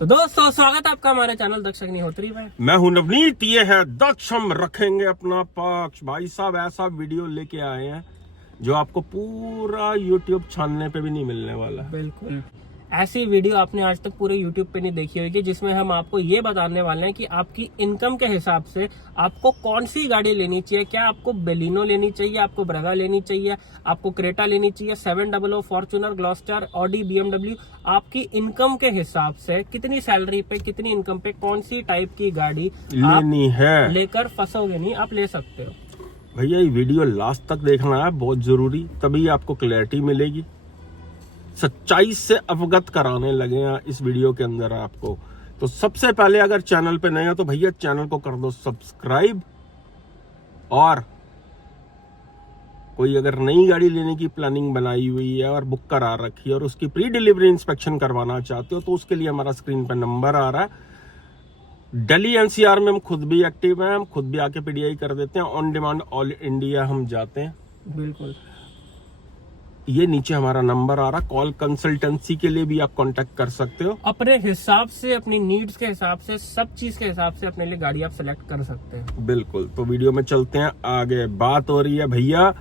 तो दोस्तों स्वागत है आपका हमारे चैनल दक्ष अग्निहोत्री में। मैं हूं नवनीत, ये है दक्ष। हम रखेंगे अपना पक्ष। भाई साहब ऐसा वीडियो लेके आए हैं जो आपको पूरा YouTube छानने पे भी नहीं मिलने वाला। बिल्कुल ऐसी वीडियो आपने आज तक पूरे YouTube पे नहीं देखी होगी, जिसमें हम आपको ये बताने वाले हैं कि आपकी इनकम के हिसाब से आपको कौन सी गाड़ी लेनी चाहिए। क्या आपको बेलिनो लेनी चाहिए, आपको ब्रेगा लेनी चाहिए, आपको क्रेटा लेनी चाहिए, 700, फॉर्च्यूनर, ग्लॉस्टर, ऑडी, BMW। आपकी इनकम के हिसाब से कितनी सैलरी पे, कितनी इनकम पे कौन सी टाइप की गाड़ी लेनी है, लेकर फंसोगे नहीं, आप ले सकते हो। भैया ये वीडियो लास्ट तक देखना है, बहुत जरूरी, तभी आपको क्लैरिटी मिलेगी। सच्चाई से अवगत कराने लगे हैं इस वीडियो के अंदर आपको। तो सबसे पहले अगर चैनल पे नए हो तो भैया चैनल को कर दो सब्सक्राइब, और कोई अगर नई गाड़ी लेने की प्लानिंग बनाई हुई है और बुक करा रखी है और उसकी प्री डिलीवरी इंस्पेक्शन करवाना चाहते हो तो उसके लिए हमारा स्क्रीन पर नंबर आ रहा है। दिल्ली एनसीआर में हम खुद भी एक्टिव हैं, हम खुद भी आके पीडीआई कर देते हैं, ऑन डिमांड ऑल इंडिया हम जाते हैं। बिल्कुल ये नीचे हमारा नंबर आ रहा, कॉल कंसल्टेंसी के लिए भी आप कांटेक्ट कर सकते हो। अपने हिसाब से, अपनी नीड्स के हिसाब से, सब चीज के हिसाब से अपने लिए गाड़ी आप सेलेक्ट कर सकते हैं। बिल्कुल, तो वीडियो में चलते हैं आगे। बात हो रही है भैया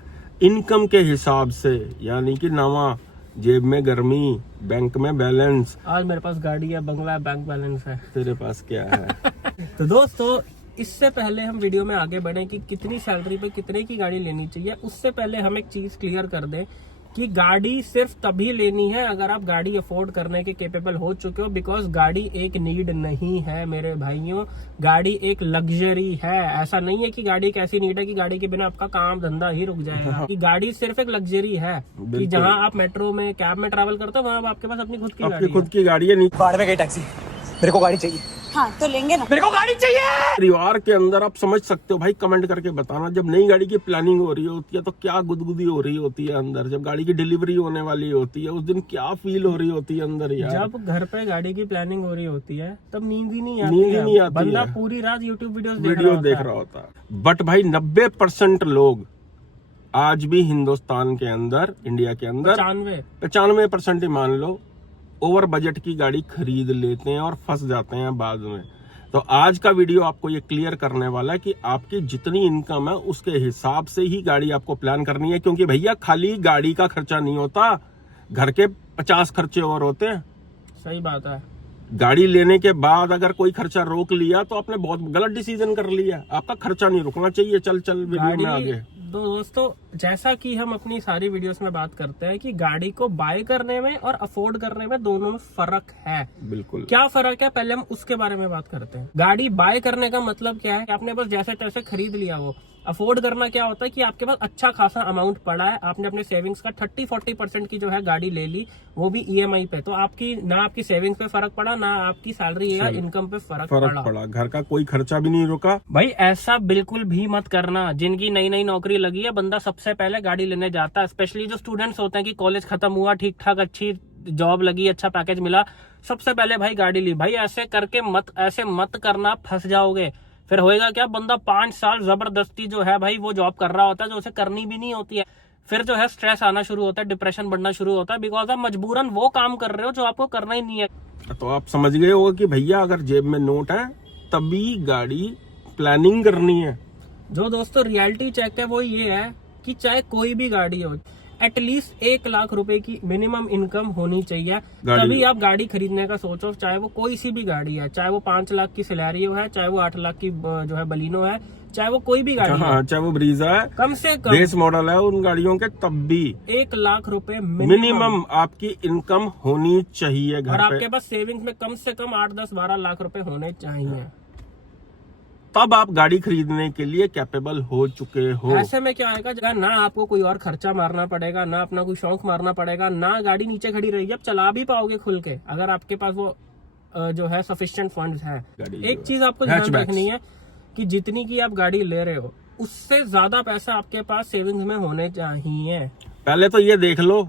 इनकम के हिसाब से, यानी कि नवा, जेब में गर्मी, बैंक में बैलेंस। आज मेरे पास गाड़ी है, बंगला है, बैंक बैलेंस है। तेरे पास क्या है? तो दोस्तों इससे पहले हम वीडियो में आगे बढ़े कि कितनी सैलरी पे कितने की गाड़ी लेनी चाहिए, उससे पहले हम एक चीज क्लियर कर दें कि गाड़ी सिर्फ तभी लेनी है अगर आप गाड़ी अफोर्ड करने के केपेबल हो चुके हो। बिकॉज गाड़ी एक नीड नहीं है मेरे भाइयों, गाड़ी एक लग्जरी है। ऐसा नहीं है कि गाड़ी एक ऐसी नीड है कि गाड़ी के बिना आपका काम धंधा ही रुक जाएगा। कि गाड़ी सिर्फ एक लग्जरी है कि जहां आप मेट्रो में, कैब में ट्रैवल करते हो, वहां आपके पास अपनी खुद की गाड़ी है। खुद की गाड़ी है। बाढ़ में गई टैक्सी, मेरे को गाड़ी चाहिए। हाँ तो लेंगे ना, मेरे को गाड़ी चाहिए। परिवार के अंदर आप समझ सकते हो भाई, कमेंट करके बताना, जब नई गाड़ी की प्लानिंग हो रही होती है तो क्या गुदगुदी हो रही होती है अंदर। जब गाड़ी की डिलीवरी होने वाली होती है उस दिन क्या फील हो रही होती है अंदर यार। जब घर पे गाड़ी की प्लानिंग हो रही होती है तब नींद ही नहीं आती, बंदा पूरी रात यूट्यूब वीडियो देख रहा होता है। बट भाई 90% लोग आज भी हिंदुस्तान के अंदर, इंडिया के अंदर 95% ही मान लो, ओवर बजट की गाड़ी खरीद लेते हैं और फंस जाते हैं बाद में। तो आज का वीडियो आपको ये क्लियर करने वाला है कि आपकी जितनी इनकम है उसके हिसाब से ही गाड़ी आपको प्लान करनी है। क्योंकि भैया खाली गाड़ी का खर्चा नहीं होता, घर के 50 खर्चे और होते हैं। सही बात है। गाड़ी लेने के बाद अगर कोई खर्चा रोक लिया तो आपने बहुत गलत डिसीजन कर लिया। आपका खर्चा नहीं रुकना चाहिए। चल वीडियो में आगे। दोस्तों जैसा कि हम अपनी सारी वीडियोस में बात करते हैं कि गाड़ी को बाय करने में और अफोर्ड करने में दोनों में फर्क है। बिल्कुल, क्या क्या फर्क है पहले हम उसके बारे में बात करते हैं। गाड़ी बाय करने का मतलब क्या है, आपने बस जैसे तैसे खरीद लिया। वो अफोर्ड करना क्या होता है कि आपके पास अच्छा खासा अमाउंट पड़ा है, आपने अपने सेविंग्स का 30-40% की जो है गाड़ी ले ली, वो भी EMI पे। तो आपकी ना आपकी सेविंग्स पे फर्क पड़ा, ना आपकी सैलरी या इनकम पे फर्क पड़ा। घर का कोई खर्चा भी नहीं रुका। भाई ऐसा बिल्कुल भी मत करना। जिनकी नई नई नौकरी लगी है, बंदा सबसे पहले गाड़ी लेने जाता है। स्पेशली जो स्टूडेंट्स होते हैं कि कॉलेज खत्म हुआ, ठीक ठाक अच्छी जॉब लगी, अच्छा पैकेज मिला, सबसे पहले भाई गाड़ी ली। भाई ऐसे करके ऐसे मत करना, फंस जाओगे। फिर होएगा क्या, बंदा 5 साल जबरदस्ती जो है भाई वो जॉब कर रहा होता है जो उसे करनी भी नहीं होती है। फिर जो है स्ट्रेस आना शुरू होता है, डिप्रेशन बढ़ना शुरू होता है, बिकॉज आप मजबूरन वो काम कर रहे हो जो आपको करना ही नहीं है। तो आप समझ गए होगा कि भैया अगर जेब में नोट है तभी गाड़ी प्लानिंग करनी है। जो दोस्तों रियलिटी चेक है वो ये है कि चाहे कोई भी गाड़ी हो, एटलीस्ट 1 लाख रुपए की मिनिमम इनकम होनी चाहिए, तभी आप गाड़ी खरीदने का सोचो। चाहे वो कोई सी भी गाड़ी है, चाहे वो 5 लाख की सिलेरियो है, चाहे वो 8 लाख की जो है बलिनो है, चाहे वो कोई भी गाड़ी है, चाहे वो ब्रीजा है, कम से कम बेस मॉडल है उन गाड़ियों के, तब भी 1 लाख रुपए मिनिमम आपकी इनकम होनी चाहिए घर और पे। आपके पास सेविंग्स में कम से कम 8, 10, 12 लाख रुपए होने चाहिए। तब आप गाड़ी खरीदने के लिए कैपेबल हो चुके हो। ऐसे में क्या आएगा, ना आपको कोई और खर्चा मारना पड़ेगा, ना अपना कोई शौक मारना पड़ेगा, ना गाड़ी नीचे खड़ी रहेगी, अब चला भी पाओगे खुल के अगर आपके पास वो जो है सफिशिएंट फंड्स है। एक चीज आपको ध्यान रखनी है कि जितनी की आप गाड़ी ले रहे हो उससे ज्यादा पैसा आपके पास सेविंग्स में होने चाहिए। पहले तो ये देख लो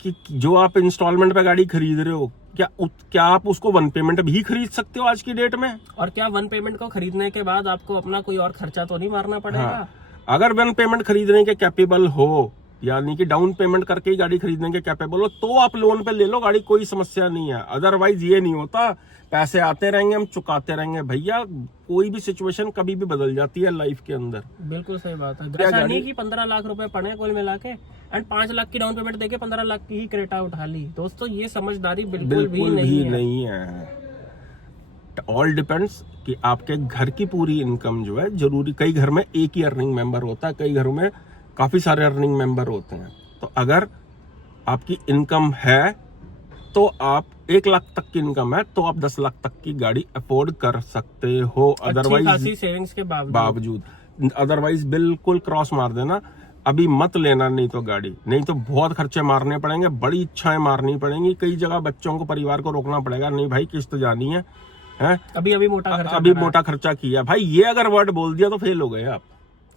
कि जो आप इंस्टॉलमेंट पे गाड़ी खरीद रहे हो, क्या आप उसको 1 पेमेंट भी खरीद सकते हो आज की डेट में? और क्या 1 पेमेंट को खरीदने के बाद आपको अपना कोई और खर्चा तो नहीं मारना पड़ेगा? हाँ, अगर 1 पेमेंट खरीदने के कैपेबल हो यानी कि डाउन पेमेंट करके ही गाड़ी खरीदने के कैपेबल हो तो आप लोन पे ले लो गाड़ी, कोई समस्या नहीं है। अदरवाइज ये नहीं होता, पैसे आते रहेंगे, हम चुकाते रहेंगे। भैया कोई भी सिचुएशन कभी भी बदल जाती है लाइफ के अंदर। बिल्कुल सही बात है। ऐसा नहीं कि 15 लाख रुपए पड़े कुल मिला के एंड 5 लाख की डाउन पेमेंट देके 15 लाख की ही क्रेटा उठा ली। दोस्तों ये समझदारी बिल्कुल भी नहीं है। ऑल डिपेंड्स कि आपके घर की पूरी इनकम जो है, जरूरी कई घर में एक ही अर्निंग मेंबर होता है, कई घरों में काफी सारे अर्निंग मेंबर होते हैं। तो अगर आपकी इनकम है तो आप 1 लाख तक की इनकम है तो आप 10 लाख तक की गाड़ी अफोर्ड कर सकते हो। अदरवाइज सेविंग्स के बावजूद अदरवाइज बिल्कुल क्रॉस मार देना, अभी मत लेना, नहीं तो गाड़ी, नहीं तो बहुत खर्चे मारने पड़ेंगे, बड़ी इच्छाएं मारनी पड़ेंगी। कई जगह बच्चों को, परिवार को रोकना पड़ेगा, नहीं भाई किस्त जानी है, अभी मोटा खर्चा किया भाई। ये अगर वर्ड बोल दिया तो फेल हो गए आप।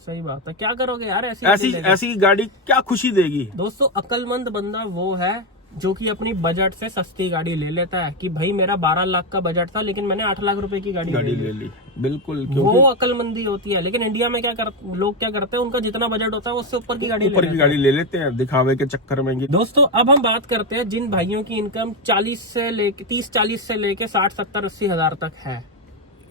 सही बात है। क्या करोगे यार, ऐसी गाड़ी क्या खुशी देगी। दोस्तों अक्लमंद बंदा वो है जो कि अपनी बजट से सस्ती गाड़ी ले लेता है कि भाई मेरा 12 लाख का बजट था लेकिन मैंने 8 लाख रुपए की गाड़ी ले ली। बिल्कुल, वो अक्लमंदी होती है। लेकिन इंडिया में लोग क्या करते हैं, उनका जितना बजट होता है उससे ऊपर की गाड़ी ले लेते हैं दिखावे के चक्कर में। दोस्तों अब हम बात करते हैं जिन भाइयों की इनकम 30-40 से लेके 60-70-80 हजार तक है,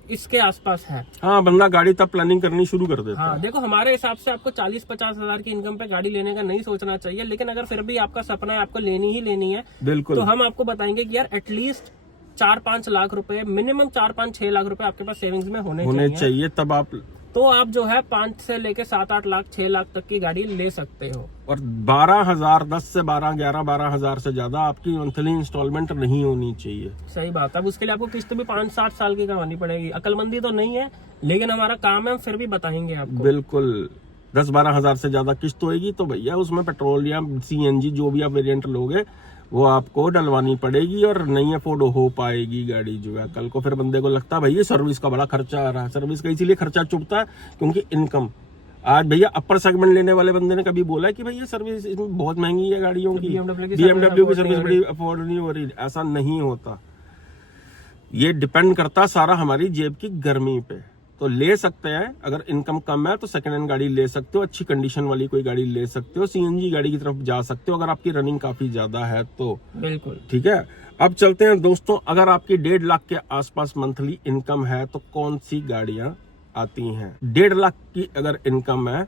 इसके आसपास है। हाँ, बंदा गाड़ी तब प्लानिंग करनी शुरू कर देता है। हाँ देखो, हमारे हिसाब से आपको 40-50 हजार की इनकम पे गाड़ी लेने का नहीं सोचना चाहिए। लेकिन अगर फिर भी आपका सपना है, आपको लेनी ही लेनी है, बिल्कुल, तो हम आपको बताएंगे कि यार एटलीस्ट 4-5 लाख रुपए, मिनिमम 4-5-6 लाख रुपए आपके पास सेविंग्स में होने चाहिए। तब आप जो है 5 से लेके 7-8 लाख 6 लाख तक की गाड़ी ले सकते हो। और 12,000, 10 से 12 हजार से ज्यादा आपकी मंथली इंस्टॉलमेंट नहीं होनी चाहिए। सही बात है। अब उसके लिए आपको किस्त भी 5-7 साल की करवानी पड़ेगी। अकलमंदी तो नहीं है लेकिन हमारा काम है, हम फिर भी बताएंगे आपको। बिल्कुल, 10-12 हजार से ज्यादा किस्त होएगी तो भैया उसमें पेट्रोल या CNG जो भी आप वेरिएंट लोगे वो आपको डलवानी पड़ेगी और नहीं अफोर्ड हो पाएगी गाड़ी जो है। कल को फिर बंदे को लगता है भैया सर्विस का बड़ा खर्चा आ रहा है। सर्विस का इसीलिए खर्चा चुभता है क्योंकि इनकम। आज भैया अपर सेगमेंट लेने वाले बंदे ने कभी बोला कि भैया सर्विस बहुत महंगी है गाड़ियों की, BMW की सर्विस बड़ी अफोर्ड नहीं हो रही। ऐसा नहीं होता। ये डिपेंड करता सारा हमारी जेब की गर्मी पे। तो ले सकते हैं, अगर इनकम कम है तो सेकंड हैंड गाड़ी ले सकते हो, अच्छी कंडीशन वाली कोई गाड़ी ले सकते हो, CNG गाड़ी की तरफ जा सकते हो अगर आपकी रनिंग काफी ज्यादा है तो। बिल्कुल ठीक है। अब चलते हैं दोस्तों, अगर आपकी 1.5 लाख के आसपास मंथली इनकम है तो कौन सी गाड़ियां आती हैं। 1.5 लाख की अगर इनकम है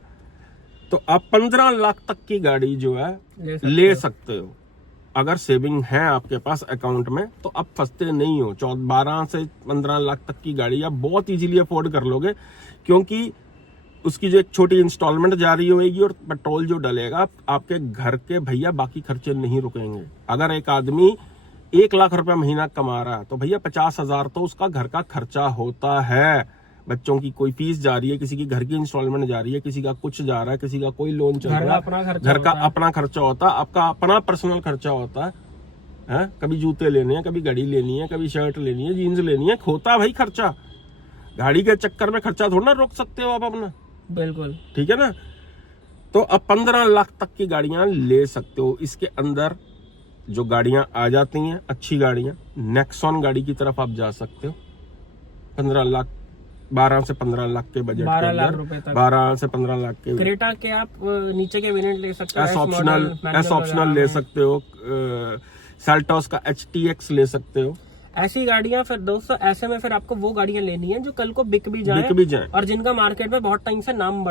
तो आप 15 लाख तक की गाड़ी जो है ले सकते हो। अगर सेविंग है आपके पास अकाउंट में तो आप फंसते नहीं हो। 12 से 15 लाख तक की गाड़ी आप बहुत इजीली अफोर्ड कर लोगे क्योंकि उसकी जो एक छोटी इंस्टॉलमेंट जारी होगी और पेट्रोल जो डलेगा, आपके घर के भैया बाकी खर्चे नहीं रुकेंगे। अगर एक आदमी 1 लाख रुपए महीना कमा रहा है तो भैया 50,000 तो उसका घर का खर्चा होता है। बच्चों की कोई फीस जा रही है, किसी की घर की इंस्टॉलमेंट जा रही है, किसी का कुछ जा रहा है, किसी का कोई लोन चल रहा है, घर का अपना खर्चा होता है, आपका अपना पर्सनल खर्चा होता है। कभी जूते लेने हैं, कभी घड़ी लेनी है, कभी शर्ट लेनी है, जीन्स लेनी है, होता है भाई खर्चा। गाड़ी के चक्कर में खर्चा थोड़ा ना रोक सकते हो आप अपना। बिल्कुल ठीक है ना। तो अब 15 लाख तक की गाड़ियां ले सकते हो। इसके अंदर जो गाड़ियां आ जाती हैं अच्छी गाड़ियां, नेक्सॉन गाड़ी की तरफ आप जा सकते हो। 12 से 15 लाख के बजट, 12 लाख रुपए तक, 12 से 15 लाख के। क्रेटा के आप नीचे के वेरिएंट ले सकते हो, एस ऑप्शनल ले सकते हो, सेल्टोस का HTX ले सकते हो। ऐसी गाड़ियां फिर दोस्तों, ऐसे में फिर आपको वो गाड़ियां लेनी है जो कल को बिक भी जाए और जिनका मार्केट में बहुत टाइम से नाम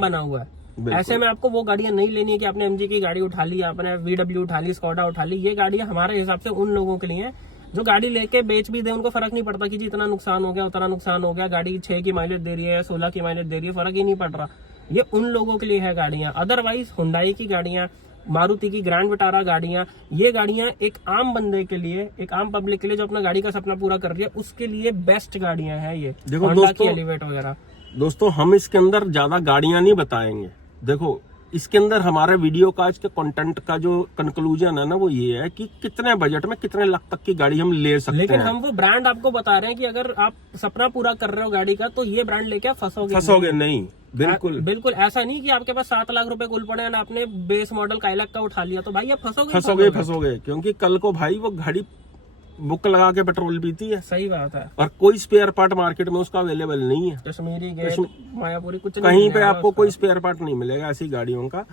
बना हुआ है। ऐसे में आपको वो गाड़ियां नहीं लेनी है कि आपने MG की गाड़ी उठा ली, आपने VW उठा ली, स्कोडा उठा ली। ये गाड़ियां हमारे हिसाब से उन लोगों के लिए है जो गाड़ी लेके बेच भी दे, उनको फर्क नहीं पड़ता कि जी इतना नुकसान हो गया, उतना नुकसान हो गया, गाड़ी 6 की माइलेज दे रही है या 16 की माइलेज दे रही है, फर्क ही नहीं पड़ रहा। ये उन लोगों के लिए है गाड़ियां। अदरवाइज हुंडई की गाड़ियां, मारुति की ग्रैंड विटारा गाड़ियां, ये गाड़ियां एक आम बंदे के लिए, एक आम पब्लिक के लिए जो अपना गाड़ी का सपना पूरा कर रही है उसके लिए बेस्ट गाड़ियां हैं ये। देखो दोस्तों, एलिवेट वगैरह। दोस्तों हम इसके अंदर ज्यादा गाड़ियां नहीं बताएंगे। देखो इसके अंदर हमारे वीडियो का, इसके कंटेंट का जो कंक्लूजन है ना वो ये है कि कितने बजट में कितने लाख तक की गाड़ी हम ले सकते हैं। लेकिन हम वो ब्रांड आपको बता रहे हैं कि अगर आप सपना पूरा कर रहे हो गाड़ी का तो ये ब्रांड लेके आप फंसोगे नहीं। बिल्कुल ऐसा नहीं कि आपके पास 7 लाख रुपए कुल पड़े हैं ना, आपने बेस मॉडल काइलैक का उठा लिया तो भाई आप फंसोगे। क्योंकि कल को भाई वो गाड़ी बुक लगा के पेट्रोल पीती है। सही बात है। और कोई स्पेयर पार्ट मार्केट में उसका अवेलेबल नहीं है। कश्मीरी गेट, मायापुरी, कुछ कहीं पे आपको कोई स्पेयर पार्ट नहीं मिलेगा ऐसी गाड़ियों का।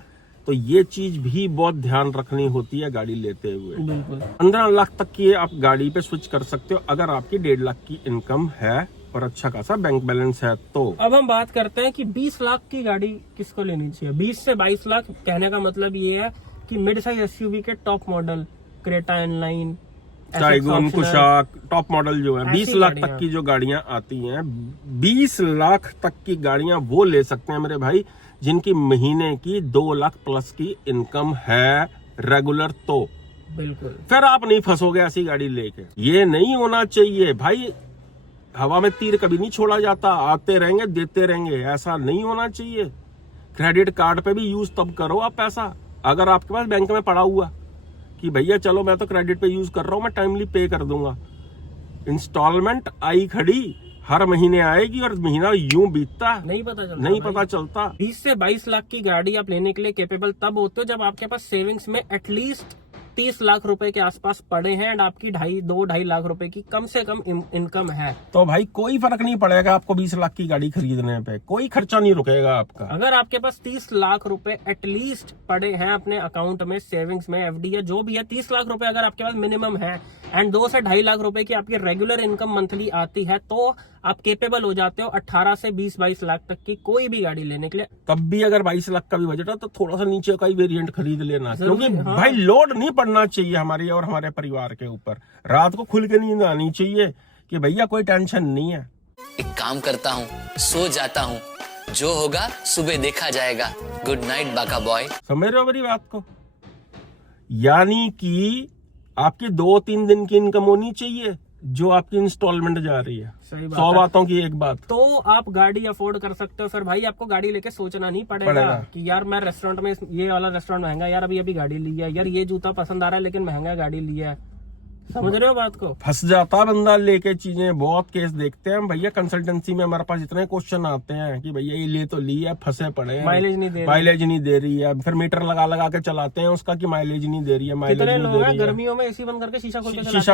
तो ये चीज भी बहुत ध्यान रखनी होती है गाड़ी लेते हुए। बिल्कुल 15 लाख तक की आप गाड़ी पे स्विच कर सकते हो अगर आपकी 1.5 लाख की इनकम है और अच्छा खासा बैंक बैलेंस है तो। अब हम बात करते हैं कि 20 लाख की गाड़ी किसको लेनी चाहिए। 20 से 22 लाख कहने का मतलब ये है कि मिड साइज एसयूवी के top model, Creta N Line, Taigun, Kushaq, top model जो है 20 लाख तक की जो गाड़ियां आती हैं, 20 लाख तक की गाड़ियां वो ले सकते हैं मेरे भाई जिनकी महीने की 2 लाख प्लस की इनकम है रेगुलर। तो बिल्कुल फिर आप नहीं फंसोगे ऐसी गाड़ी लेके। ये नहीं होना चाहिए भाई, हवा में तीर कभी नहीं छोड़ा जाता, आते रहेंगे देते रहेंगे, ऐसा नहीं होना चाहिए। क्रेडिट कार्ड पे भी यूज तब करो आप पैसा अगर आपके पास बैंक में पड़ा हुआ कि भैया चलो मैं तो क्रेडिट पे यूज कर रहा हूं, मैं टाइमली पे कर दूंगा। इंस्टॉलमेंट आई खड़ी हर महीने आएगी और महीना यूं बीतता नहीं पता चलता 20 से 22 लाख की गाड़ी आप लेने के लिए कैपेबल तब होते हो जब आपके पास सेविंग्स में एटलीस्ट 30 लाख रुपए के आसपास पड़े हैं एंड आपकी 2.5 लाख रुपए की कम से कम इनकम है। तो भाई कोई फर्क नहीं पड़ेगा आपको 20 लाख की गाड़ी खरीदने पे, कोई खर्चा नहीं रुकेगा आपका। अगर आपके पास 30 लाख रुपए एटलीस्ट पड़े हैं अपने अकाउंट में, सेविंग्स में, एफडी या जो भी है, 30 लाख रुपए अगर आपके पास मिनिमम है एंड 2 से 2.5 लाख रुपए की आपकी रेगुलर इनकम मंथली आती है तो आप केपेबल हो जाते हो 18 से 20-22 लाख तक की कोई भी गाड़ी लेने के लिए। तब भी अगर 22 लाख का भी बजट है तो थोड़ा सा नीचे का ही वेरिएंट खरीद लेना, क्योंकि हाँ। भाई लोड नहीं पड़ना चाहिए हमारी और हमारे परिवार के ऊपर। रात को खुल के नींद आनी चाहिए कि भैया कोई टेंशन नहीं है। एक काम करता हूँ, सो जाता हूँ, जो होगा सुबह देखा जाएगा। गुड नाइट बाका बॉय। समझ रहे हो मेरी बात को? यानी कि आपकी 2-3 दिन की इनकम होनी चाहिए जो आपकी इंस्टॉलमेंट जा रही है। सही बात 100 है। बातों की एक बात। तो आप गाड़ी अफोर्ड कर सकते हो, फिर भाई आपको गाड़ी लेके सोचना नहीं पड़ेगा कि यार मैं रेस्टोरेंट में ये वाला रेस्टोरेंट महंगा, यार अभी गाड़ी ली है, यार ये जूता पसंद आ रहा है लेकिन महंगा गाड़ी लिया है। समझ रहे हो बात को? फंस जाता बंदा लेके चीजें। बहुत केस देखते हैं हम भैया, कंसल्टेंसी में हमारे पास इतने क्वेश्चन आते हैं कि भैया ये ले तो ली है, फंसे पड़े हैं, माइलेज नहीं दे रही है। फिर मीटर लगा के चलाते हैं उसका कि माइलेज नहीं दे रही है, माइलेज कितने नहीं लोग दे हैं रही है। गर्मियों में एसी बंद करके शीशा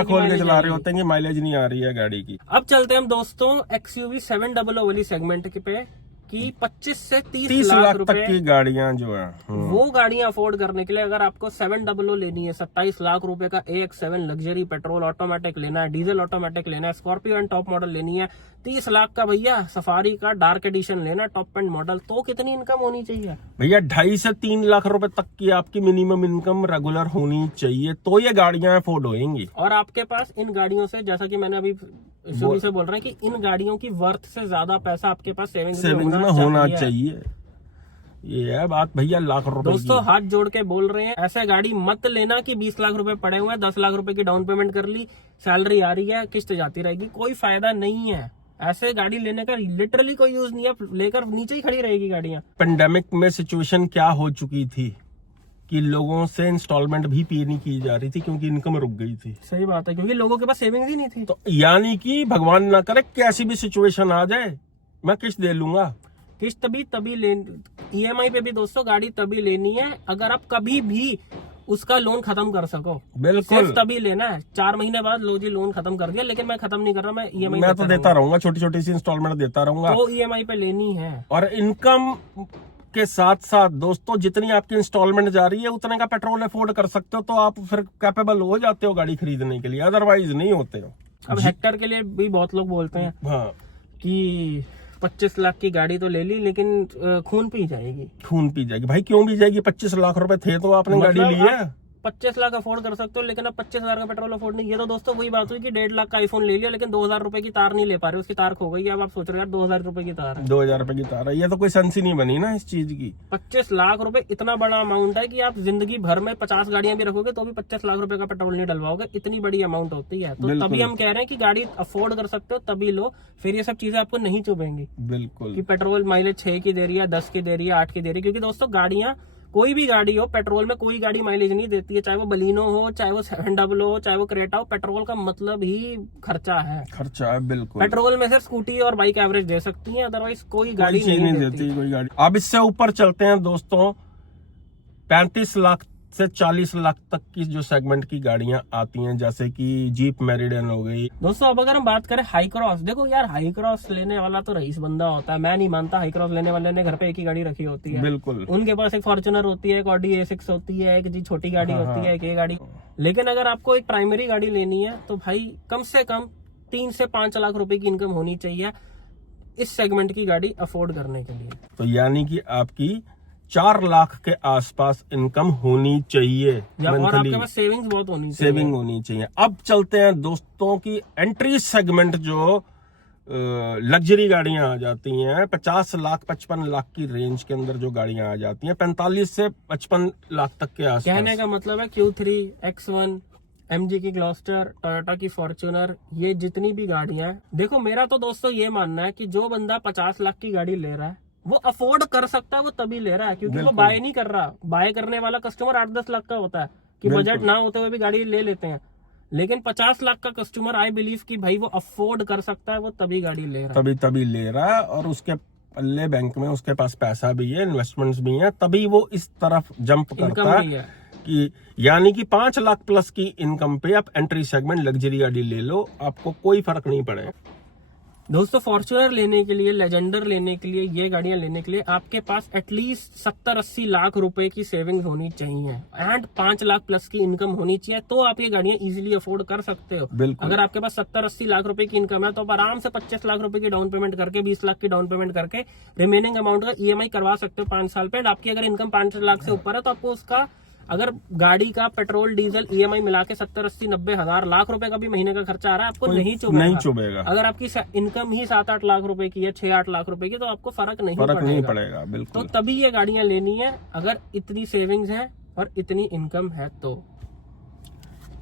खोल के चला रहे होते हैं कि माइलेज नहीं आ रही है गाड़ी की। अब चलते हैं हम दोस्तों XUV 700 वाली सेगमेंट पे कि 25 से 30 लाख रुपए तक की गाड़ियां जो है वो गाड़ियां अफोर्ड करने के लिए अगर आपको 700 लेनी है, 27 लाख रुपए का AX7 लग्जरी पेट्रोल ऑटोमेटिक लेना है, डीजल ऑटोमेटिक लेना है, स्कॉर्पियो एंड टॉप मॉडल लेनी है, 30 लाख का भैया सफारी का डार्क एडिशन लेना, टॉप एंड मॉडल, तो कितनी इनकम होनी चाहिए भैया? 2.5 से 3 लाख रुपए तक की आपकी मिनिमम इनकम रेगुलर होनी चाहिए तो ये गाड़ियां अफोर्ड होंगी। और आपके पास इन गाड़ियों से, जैसा कि मैंने अभी शुरू से बोल रहे हैं कि इन गाड़ियों की वर्थ से ज्यादा पैसा आपके पास सेविंग्स में होना चाहिए। ये है बात भैया, लाख रुपए दोस्तों हाथ जोड़ के बोल रहे हैं, ऐसे गाड़ी मत लेना कि 20 लाख रुपए पड़े हुए हैं, 10 लाख रुपए की डाउन पेमेंट कर ली, सैलरी आ रही है, किस्त जाती रहेगी, कोई फायदा नहीं है। ऐसे गाड़ी लेने का लिटरली कोई यूज नहीं है, लेकर नीचे ही खड़ी रहेगी गाड़ियां। पेंडेमिक में सिचुएशन क्या हो चुकी थी कि लोगों से इंस्टॉलमेंट भी पे नहीं की जा रही थी क्योंकि इनकम रुक गई थी। सही बात है, क्योंकि लोगों के पास सेविंग्स ही नहीं थी। तो यानी कि भगवान ना करे कैसी भी सिचुएशन आ जाए, मैं किस्त दे लूंगा। किस्त भी तभी EMI पे भी दोस्तों गाड़ी तभी लेनी है अगर आप कभी भी उसका लोन खत्म कर सको। बिल्कुल सिर्फ तभी लेना है। 4 महीने बाद लो जी लोन खत्म कर दिया, लेकिन मैं खत्म नहीं कर रहा, मैं EMI मैं तो देता रहूंगा, छोटी छोटी सी इंस्टॉलमेंट देता रहूंगा। तो EMI पे लेनी है। और इनकम के साथ साथ दोस्तों जितनी आपकी इंस्टॉलमेंट जा रही है उतने का पेट्रोल अफोर्ड कर सकते हो तो आप फिर कैपेबल हो जाते हो गाड़ी खरीदने के लिए, अदरवाइज नहीं होते हो। अब हेक्टर के लिए भी बहुत लोग बोलते हैं हाँ कि 25 लाख की गाड़ी तो ले ली लेकिन खून पी जाएगी। खून पी जाएगी भाई, क्यों पी जाएगी? 25 लाख रुपए थे तो आपने गाड़ी ली है। 25 लाख अफोर्ड कर सकते हो लेकिन अब 25,000 का पेट्रोल अफोर्ड नहीं। ये तो दोस्तों वही बात हुई कि 1.5 लाख का आईफोन ले लिया लेकिन 2,000 रुपए की तार नहीं ले पा रहे, उसकी तार खो गई। अब आप सोच रहे हो यार 2,000 रुपए की तार है, 2,000 रुपए की तार है, ये तो कोई सेंस ही नहीं बनी ना इस चीज की। 25 लाख रुपए इतना बड़ा अमाउंट है कि आप जिंदगी भर में 50 गाड़ियां भी रखोगे तो भी 25 लाख रुपए का पेट्रोल नहीं डलवाओगे, इतनी बड़ी अमाउंट होती है। तो तभी हम कह रहे हैं कि गाड़ी अफोर्ड कर सकते हो तभी लो, फिर ये सब चीजें आपको नहीं चुभेंगी। बिल्कुल कि पेट्रोल माइलेज 6 की दे रही है, 10 की दे रही है, 8 की दे रही है, क्योंकि दोस्तों गाड़ियां कोई भी गाड़ी हो, पेट्रोल में कोई गाड़ी माइलेज नहीं देती है, चाहे वो बलिनो हो, चाहे वो 700 हो, चाहे वो क्रेटा हो। पेट्रोल का मतलब ही खर्चा है, बिल्कुल। पेट्रोल में सिर्फ स्कूटी और बाइक एवरेज दे सकती है, अदरवाइज कोई गाड़ी नहीं देती कोई गाड़ी। अब इससे ऊपर चलते हैं दोस्तों, 35 लाख से 40 लाख तक की जो सेगमेंट की गाड़ियां आती हैं, जैसे कि जीप मेरिडियन हो गई। दोस्तों अब अगर हम बात करें हाई क्रॉस, देखो यार हाई क्रॉस लेने वाला तो रईस बंदा होता है, मैं नहीं मानता हाई क्रॉस लेने वाले ने घर पे एक ही गाड़ी रखी होती है। बिल्कुल, उनके पास एक फॉर्च्यूनर होती है, एक ऑडी A6 होती है, एक जी छोटी गाड़ी होती है, एक ये गाड़ी। लेकिन अगर आपको एक प्राइमरी गाड़ी लेनी है तो भाई कम से कम 3 से 5 लाख रुपए की इनकम होनी चाहिए इस सेगमेंट की गाड़ी अफोर्ड करने के लिए। तो यानी कि आपकी 4 लाख के आसपास इनकम होनी चाहिए और आपके मंथली, पास सेविंग्स बहुत होनी चाहिए। सेविंग होनी चाहिए। अब चलते हैं दोस्तों की एंट्री सेगमेंट जो लग्जरी गाड़ियां आ जाती हैं, 50 लाख 55 लाख की रेंज के अंदर जो गाड़ियां आ जाती हैं, 45 से 55 लाख तक के आसपास। कहने का मतलब है Q3, X1, MG की ग्लॉस्टर, टोयोटा की फॉर्च्यूनर, ये जितनी भी गाड़ियां हैं, देखो मेरा तो दोस्तों ये मानना है कि जो बंदा 50 लाख की गाड़ी ले रहा है वो अफोर्ड कर सकता है, वो तभी ले रहा है, क्योंकि वो बाय नहीं कर रहा। बाय करने वाला कस्टमर 8-10 लाख का होता है कि बजट ना होते हुए भी गाड़ी ले लेते हैं, लेकिन 50 लाख का कस्टमर आई बिलीव कि भाई वो अफोर्ड कर सकता है, वो तभी गाड़ी ले रहा है। तभी ले रहा है, और उसके पल्ले बैंक में उसके पास पैसा भी है, इन्वेस्टमेंट्स भी हैं, तभी वो इस तरफ जंप करता है कि यानी कि 5 लाख प्लस की इनकम पे आप एंट्री सेगमेंट लग्जरी गाड़ी ले लो, आपको कोई फर्क नहीं पड़ेगा। दोस्तों फॉर्च्यूनर लेने के लिए, लेजेंडर लेने के लिए, ये गाड़ियां लेने के लिए आपके पास एटलीस्ट 70-80 लाख रुपए की सेविंग्स होनी चाहिए एंड 5 लाख प्लस की इनकम होनी चाहिए, तो आप ये गाड़ियां इजीली अफोर्ड कर सकते हो। अगर आपके पास 70-80 लाख रुपए की इनकम है तो आप आराम से 25 लाख रुपए की डाउन पेमेंट करके, 20 लाख की डाउन पेमेंट करके रिमेनिंग अमाउंट का EMI करवा सकते हो 5 साल पे। एंड आपकी अगर इनकम 5 लाख से ऊपर है तो आपको उसका, अगर गाड़ी का पेट्रोल डीजल EMI मिला के 70-80-90 हजार लाख रुपए का भी महीने का खर्चा आ रहा है, आपको नहीं चुभेगा। अगर आपकी इनकम ही 7-8 लाख रुपए की है, 6-8 लाख रुपए की, तो आपको फर्क नहीं पड़ेगा। बिल्कुल। तो तभी ये गाड़ियां लेनी है अगर इतनी सेविंग्स है और इतनी इनकम है तो।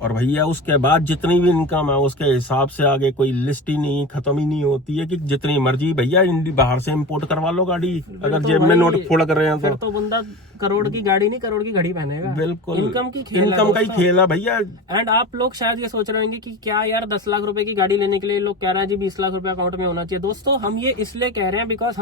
और भैया उसके बाद जितनी भी इनकम है उसके हिसाब से आगे कोई लिस्ट ही नहीं, खत्म ही नहीं होती है कि जितनी मर्जी भैया बाहर से इंपोर्ट करवा लो गाड़ी, अगर जेब में नोट फोड़ कर रहे हैं तो बंदा करोड़ की गाड़ी नहीं, करोड़ की घड़ी पहनेगा। बिल्कुल, इनकम का ही खेल है भैया। एंड आप लोग शायद ये सोच रहे होंगे कि क्या यार 10 लाख रुपए की गाड़ी लेने के लिए लोग कह रहे हैं जी 20 लाख रुपए अकाउंट में होना चाहिए। दोस्तों हम ये इसलिए कह रहे हैं बिकॉज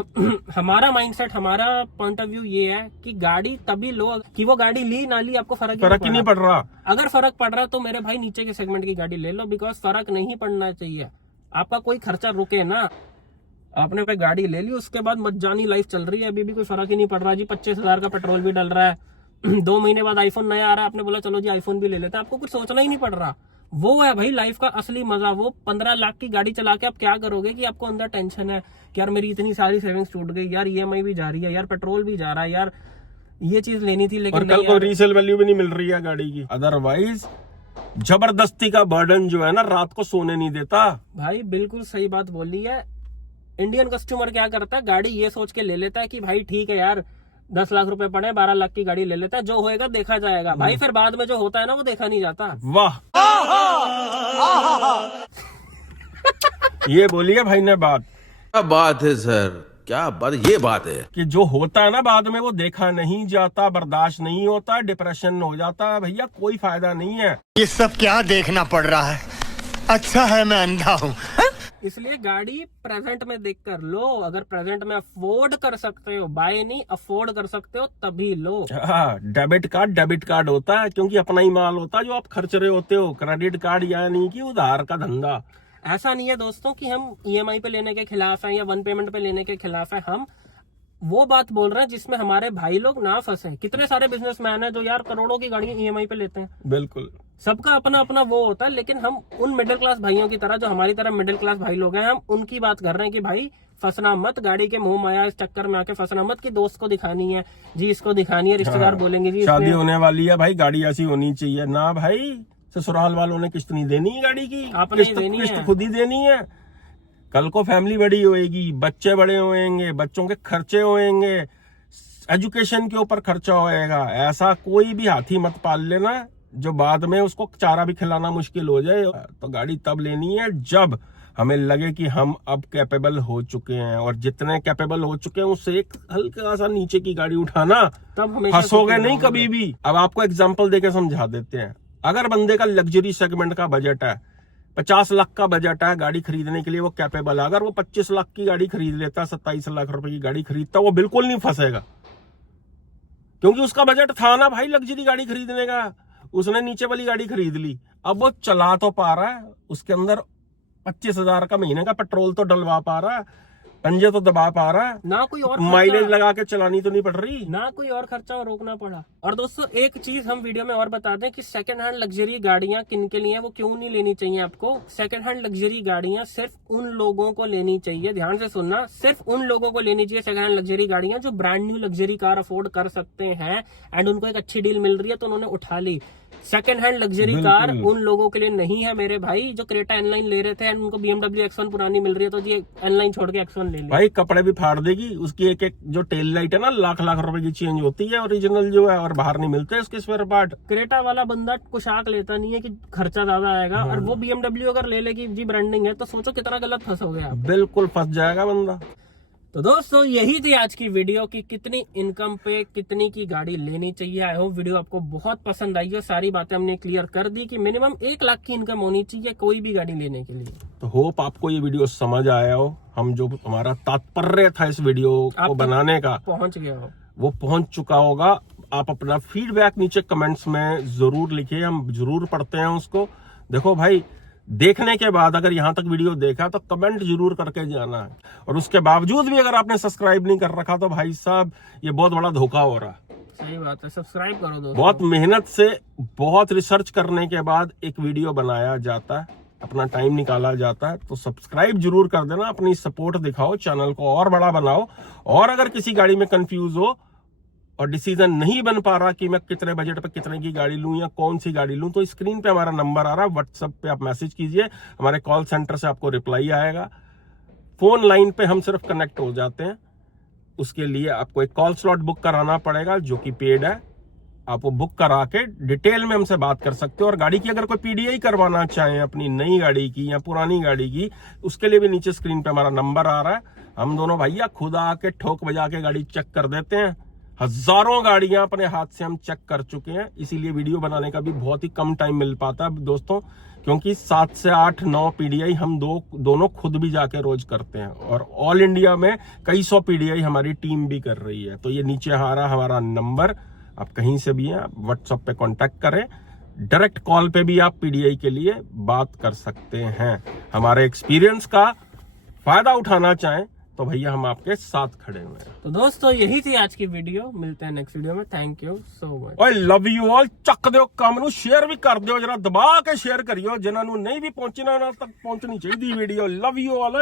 हमारा माइंडसेट, हमारा पॉइंट ऑफ व्यू ये है कि गाड़ी तभी लो कि वो गाड़ी ली ना ली आपको फर्क ही नहीं पड़ रहा। अगर फर्क पड़ रहा तो मेरे भाई नीचे के सेगमेंट की गाड़ी ले लो, बिकॉज फर्क नहीं पड़ना चाहिए। आपका कोई खर्चा रुके ना, आपने कोई गाड़ी ले ली उसके बाद मजानी लाइफ चल रही है, अभी भी कोई फर्क ही नहीं पड़ रहा जी। 25,000 का पेट्रोल भी डल रहा है, 2 महीने बाद आईफोन नया आ रहा है, आपने बोला चलो जी आईफोन भी ले लेते हैं, आपको कुछ सोचना ही नहीं पड़ रहा। वो है भाई लाइफ का असली मजा। वो 15 लाख की गाड़ी चला के आप क्या करोगे कि आपको अंदर टेंशन है कि यार मेरी इतनी सारी सेविंग्स टूट गई, यार EMI भी जा रही है, यार पेट्रोल भी जा रहा है, यार ये चीज लेनी थी लेकिन कल को रीसेल वैल्यू भी नहीं मिल रही है गाड़ी की। अदरवाइज जबरदस्ती का बर्डन जो है ना रात को सोने नहीं देता। भाई बिल्कुल सही बात बोली है। इंडियन कस्टमर क्या करता है, गाड़ी ये सोच के ले लेता है कि भाई ठीक है यार 10 लाख रुपए पड़े, 12 लाख की गाड़ी ले लेता है, जो होएगा देखा जाएगा। भाई फिर बाद में जो होता है ना वो देखा नहीं जाता। वाह ये बोलिए भाई ने बात, क्या बात है सर, क्या बात, ये बात है कि जो होता है ना बाद में वो देखा नहीं जाता, बर्दाश्त नहीं होता, डिप्रेशन हो जाता है। भैया कोई फायदा नहीं है। ये सब क्या देखना पड़ रहा है, अच्छा है मैं अंधा हूँ। इसलिए गाड़ी प्रेजेंट में देखकर लो। अगर प्रेजेंट में अफोर्ड कर सकते हो, बाय नहीं अफोर्ड कर सकते हो तभी लो। हाँ, डेबिट कार्ड होता है क्योंकि अपना ही माल होता है जो आप खर्च रहे होते हो। क्रेडिट कार्ड यानी कि उधार का धंधा। ऐसा नहीं है दोस्तों कि हम EMI पे लेने के खिलाफ हैं या 1 पेमेंट पे लेने के खिलाफ है। हम वो बात बोल रहे हैं जिसमें हमारे भाई लोग ना फंसे। कितने सारे बिजनेसमैन हैं जो यार करोड़ों की गाड़ियां EMI पे लेते हैं। बिल्कुल, सबका अपना अपना वो होता है, लेकिन हम उन मिडिल क्लास भाइयों की तरह, जो हमारी तरह मिडिल क्लास भाई लोग हैं, हम उनकी बात कर रहे हैं कि भाई फंसना मत, गाड़ी के मुंह माया इस चक्कर में आके फंसना मत कि दोस्त को दिखानी है जी, इसको दिखानी है, रिश्तेदार बोलेंगे जी शादी होने वाली है भाई, गाड़ी ऐसी होनी चाहिए ना भाई। ससुराल वालों ने किस्त नहीं देनी है गाड़ी की, किस्त खुद ही देनी है। कल को फैमिली बड़ी होएगी, बच्चे बड़े होएंगे, बच्चों के खर्चे होएंगे, एजुकेशन के ऊपर खर्चा होएगा। ऐसा कोई भी हाथी मत पाल लेना जो बाद में उसको चारा भी खिलाना मुश्किल हो जाए। तो गाड़ी तब लेनी है जब हमें लगे कि हम अब कैपेबल हो चुके हैं, और जितने कैपेबल हो चुके हैं उससे एक हल्का सा नीचे की गाड़ी उठाना, तब फंसोगे नहीं कभी भी। अब आपको एग्जांपल देके समझा देते हैं। अगर बंदे का लग्जरी सेगमेंट का बजट है, 50 लाख का बजट है गाड़ी खरीदने के लिए, वो कैपेबल है, अगर वो 25 लाख की गाड़ी खरीद लेता, 27 लाख रुपए की गाड़ी खरीदता, वो बिल्कुल नहीं फंसेगा। क्योंकि उसका बजट था ना भाई लग्जरी गाड़ी खरीदने का, उसने नीचे वाली गाड़ी खरीद ली। अब वो चला तो पा रहा है, उसके अंदर 25,000 का महीने का पेट्रोल तो डलवा पा रहा है, पंजे तो दबा पा रहा है, ना कोई और माइलेज लगा के चलानी तो नहीं पड़ रही, ना कोई और खर्चा और रोकना पड़ा। और दोस्तों एक चीज हम वीडियो में और बता दें कि सेकंड हैंड लग्जरी गाड़ियां किन के लिए, वो क्यों नहीं लेनी चाहिए आपको। सेकंड हैंड लग्जरी गाड़ियां सिर्फ उन लोगों को लेनी चाहिए, ध्यान से सुनना, सिर्फ उन लोगों को लेनी चाहिए सेकंड हैंड लग्जरी गाड़ियां जो brand new luxury car afford कर सकते हैं एंड उनको एक अच्छी डील मिल रही है तो उन्होंने उठा ली। सेकंड हैंड लग्जरी कार उन लोगों के लिए नहीं है मेरे भाई जो क्रेटा एनलाइन ले रहे थे एंड उनको BMW X1 पुरानी मिल रही है तो जी एनलाइन छोड़ के X1 ले ली। भाई कपड़े भी फाड़ देगी उसकी, एक एक जो टेल लाइट है ना लाख लाख रुपए की चेंज होती है ओरिजिनल जो है, और बाहर नहीं मिलते उसके स्पेयर पार्ट। क्रेटा वाला बंदा कुशाक लेता नहीं है कि खर्चा ज्यादा आएगा, और वो BMW अगर ले लेगी जी ब्रांडिंग है तो सोचो कितना गलत फंसोगे आप। बिल्कुल फंस जाएगा बंदा। तो दोस्तों यही थी आज की वीडियो कि कितनी इनकम पे कितनी की गाड़ी लेनी चाहिए। आई होप वीडियो आपको बहुत पसंद आई है, सारी बातें हमने क्लियर कर दी कि मिनिमम 1 लाख की इनकम होनी चाहिए कोई भी गाड़ी लेने के लिए। तो होप आपको ये वीडियो समझ आया हो, हम जो हमारा तात्पर्य था इस वीडियो को बनाने का पहुंच गया हो, वो पहुंच चुका होगा। आप अपना फीडबैक नीचे कमेंट्स में जरूर लिखिए, हम जरूर पढ़ते हैं उसको। देखो भाई, देखने के बाद अगर यहाँ तक वीडियो देखा तो कमेंट जरूर करके जाना है, और उसके बावजूद भी अगर आपने सब्सक्राइब नहीं कर रखा तो भाई साहब ये बहुत बड़ा धोखा हो रहा है। सही बात है, सब्सक्राइब करो दोस्तों। बहुत मेहनत से, बहुत रिसर्च करने के बाद एक वीडियो बनाया जाता है, अपना टाइम निकाला जाता है, तो सब्सक्राइब जरूर कर देना, अपनी सपोर्ट दिखाओ, चैनल को और बड़ा बनाओ। और अगर किसी गाड़ी में कंफ्यूज हो और डिसीजन नहीं बन पा रहा कि मैं कितने बजट पे कितने की गाड़ी लूं या कौन सी गाड़ी लूं, तो स्क्रीन पे हमारा नंबर आ रहा है, व्हाट्सएप पे आप मैसेज कीजिए, हमारे कॉल सेंटर से आपको रिप्लाई आएगा। फोन लाइन पे हम सिर्फ कनेक्ट हो जाते हैं, उसके लिए आपको एक कॉल स्लॉट बुक कराना पड़ेगा जो कि पेड है। आप वो बुक करा के डिटेल में हमसे बात कर सकते हो। और गाड़ी की अगर कोई PDI करवाना चाहें अपनी नई गाड़ी की या पुरानी गाड़ी की, उसके लिए भी नीचे स्क्रीन पे हमारा नंबर आ रहा है। हम दोनों भैया खुद आके ठोक बजा के गाड़ी चेक कर देते हैं। हजारों गाड़ियां अपने हाथ से हम चेक कर चुके हैं, इसीलिए वीडियो बनाने का भी बहुत ही कम टाइम मिल पाता है दोस्तों, क्योंकि 7 से 8 9 PDI हम दोनों खुद भी जाके रोज करते हैं, और ऑल इंडिया में कई 100 PDI हमारी टीम भी कर रही है। तो ये नीचे आ रहा हमारा नंबर, आप कहीं से भी हैं, आप व्हाट्सएप पे कांटेक्ट करें, डायरेक्ट कॉल पे भी आप PDI के लिए बात कर सकते हैं। हमारे एक्सपीरियंस का फायदा उठाना चाहें तो भैया हम आपके साथ खड़े हुए हैं। तो दोस्तों यही थी आज की वीडियो, मिलते हैं नेक्स्ट वीडियो में। Thank you so much. ओए लव यू ऑल। ਚੱਕ ਦਿਓ ਕੰਮ ਨੂੰ, ਸ਼ੇਅਰ ਵੀ ਕਰ ਦਿਓ, ਜਰਾ ਦਬਾ ਕੇ ਸ਼ੇਅਰ ਕਰਿਓ, ਜਿਨ੍ਹਾਂ ਨੂੰ ਨਹੀਂ ਵੀ ਪਹੁੰਚਣਾ ਉਹਨਾਂ ਤੱਕ ਪਹੁੰਚਣੀ ਚਾਹੀਦੀ ਵੀਡੀਓ। Love you all.